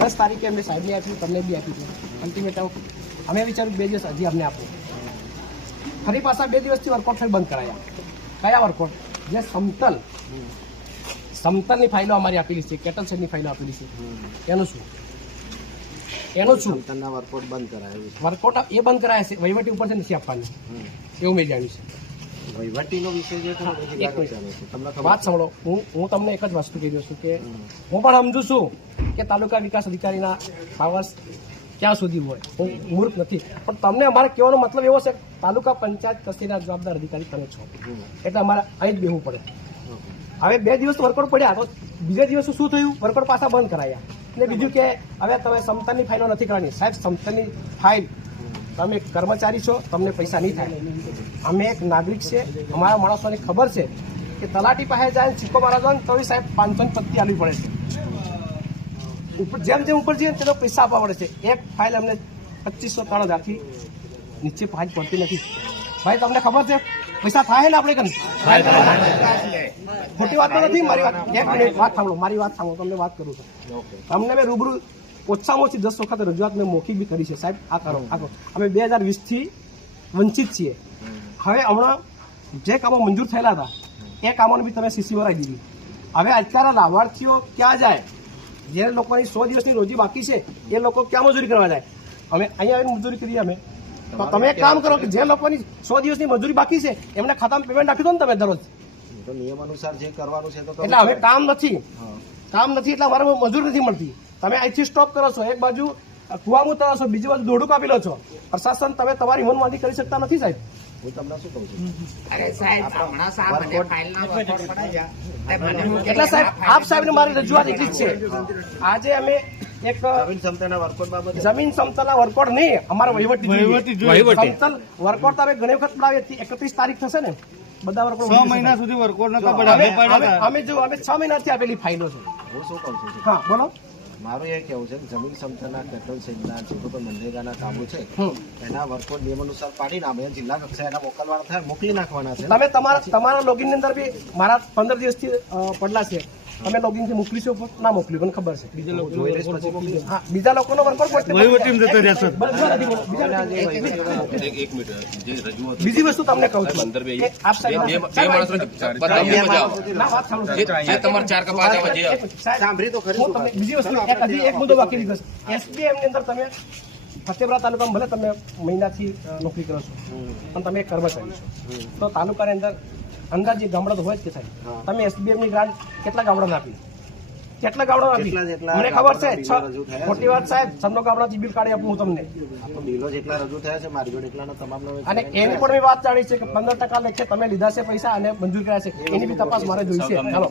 10 તારીખે અમને સાહેબને આપ્યું, તમને બી આપ્યું છે અલ્ટિમેટમ. અમે વિચાર્યું 2 દિવસ હજી અમને આપો. ફરી પાછા 2 દિવસથી વર્કઆઉટ ફરી બંધ કરાયા. કયા વર્કઆઉટ? જે સમતલની ફાઇલો અમારી આપેલી છે, કેટલ સેટની ફાઇલો આપેલી છે, એનું શું? સમતલના વર્કઆઉટ બંધ કરાયું. વર્કઆઉટ એ બંધ કરાયા છે, વહીવટી ઉપર નથી આપવાની એવું મેં જાણ્યું છે. વહીવટીનો વિષય જે છે વાત સાંભળો, હું તમને એક જ વસ્તુ કહી રહ્યો છું કે હું પણ સમજુ છું કે તાલુકા વિકાસ અધિકારીના પાવર્સ ક્યાં સુધી હોય, હું મૂર્ખ નથી, પણ તમને અમારે કહેવાનો મતલબ એવો છે તાલુકા પંચાયત કચેરીના જવાબદાર અધિકારી તમે છો, એટલે અમારે અહીં જ બેહવું પડે. હવે 2 દિવસ વર્કઆઉટ પડ્યા તો બીજા દિવસે શું થયું? વર્કઆઉટ પાછા બંધ કરાયા. એટલે બીજું કે હવે તમે સમતલની ફાઇલો નથી કરવાની. સાહેબ, સમતલની ફાઇલ, તમે કર્મચારી છો, તમને પૈસા નહીં થાય. અમે એક નાગરિક છે, અમારા માણસોને ખબર છે કે તલાટી પાસે જાય સિક્કો મારા જાય તો સાહેબ 500 ની પત્તી આપવી પડે છે. ઉપર જેમ ઉપર જઈએ તેનો પૈસા આપવા પડે છે. એક ફાઇલ અમને 2500-3000થી નીચે ફાઇલ પડતી નથી. ભાઈ તમને ખબર છે પૈસા થાય ને આપણે કરી? ખોટી વાત તો નથી. મારી વાત એક મિનિટ વાત સાંભળો, મારી વાત સાંભળો, તમને વાત કરું છું. તમને મેં રૂબરૂ ઓછામાં ઓછી 10 વખત રજૂઆત મેં મૌખિક બી કરી છે. સાહેબ આ કરો, આ કરો. અમે 2020થી વંચિત છીએ. હવે હમણાં જે કામો મંજૂર થયેલા હતા એ કામોને બી તમે સીસી વરાઈ દીધી. હવે અત્યારે લાભાર્થીઓ ક્યાં જાય? જે લોકોની 100 દિવસની રોજી બાકી છે એ લોકો ક્યાં મજૂરી કરવા જાય? અમે અહીંયા આવીને મજૂરી કરીએ અમે. તો તમે એક કામ કરો કે જે લોકોની 100 દિવસની મજૂરી બાકી છે એમને ખાતામાં પેમેન્ટ નાખી દો ને તમે દરરોજ. તો નિયમ અનુસાર જે કરવાનું છે તો એટલે હવે કામ નથી એટલે અમારે મજૂરી નથી મળતી. તમે અહીંથી સ્ટોપ કરો છો, એક બાજુ કુવામાં ઉતારો છો, બીજી બાજુ દોડું કાપી લો છો. પ્રશાસન તમે તમારી મનમાંથી કરી શકતા નથી સાહેબ. હું તમને શું કહું છું? એટલે સાહેબ આપ સાહેબને મારી રજૂઆત એટલી જ છે. આજે અમે એક જમીન સમતલના વર્કઆઉટ બાબતે જમીન સમતલના વર્કઆઉટ નહીં, અમારા વહીવટી સમતલ વર્કઆઉટ તમે ઘણી વખત બનાવે 31 તારીખ થશે ને બધા વર્કઆઉટ 6 મહિના સુધી વર્કઆઉટ નતા પડ્યા. અમે 6 મહિનાથી આપેલી ફાઇલો છે. હું શું કહું છું? હા બોલો. મારું એ કહેવું છે કે જમીન સમતલના કેટલ સેટના જે કોઈ મનરેગાના કામો છે એના વર્કઆઉટ નિયમ અનુસાર પાડીને અમે જિલ્લા કક્ષાએ એના મોકલવાના થાય, મોકલી નાખવાના છે. તમે તમારા લોગિનની અંદર બી મારા 15 દિવસથી પડલા છે. તમે લોગિન થી મોકલીશો ના મોકલ્યું મને ખબર છે. બીજા લોકોનો વર્કઆઉટ બીજી વસ્તુ તમને કહું છું, બીજી વસ્તુ એક મુદ્દો બાકી રહી ગયો. SBM ની અંદર તમે ફતેપુરા તાલુકામાં ભલે તમે મહિનાથી નોકરી કરો છો પણ તમે એક કર્મચારી છો, તો તાલુકાની અંદર અંદાજે ગામડા તો હોય જ કે સાહેબ. તમે SBM ની ગ્રાન્ટ કેટલા ગામડાને આપી? કેટલા ગામડા આપી? મને ખબર છે. ખોટી વાત સાહેબ, સમનો ગામડાથી બિલ કાઢી આપું હું તમને. બિલો જેટલા રજૂ થયા છે મારી જોડે એટલાનો તમામ. અને એની પણ મેં વાત જાણી છે કે 15% લેખે તમે લીધા છે પૈસા અને મંજૂર કર્યા છે. એની બી તપાસ મારે જોઈ છે. ચાલો.